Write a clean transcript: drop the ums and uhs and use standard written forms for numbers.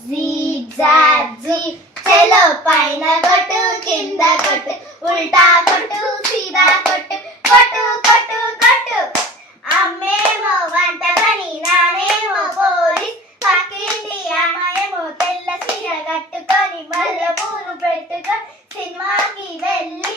జీజాజీ చలో పైన కొట్టు కింద కొట్టు ఉల్టా కొట్టు సీదా కొట్టు కొట్టు కొట్టు కొట్టు అమ్మేమో వంట పని నానేమో పోలీస్ పక్కింటి అమ్మాయేమో తెల్ల చీర కట్టుకొని మల్లె పూలు పెట్టుకొని సినిమాకి వెళ్ళి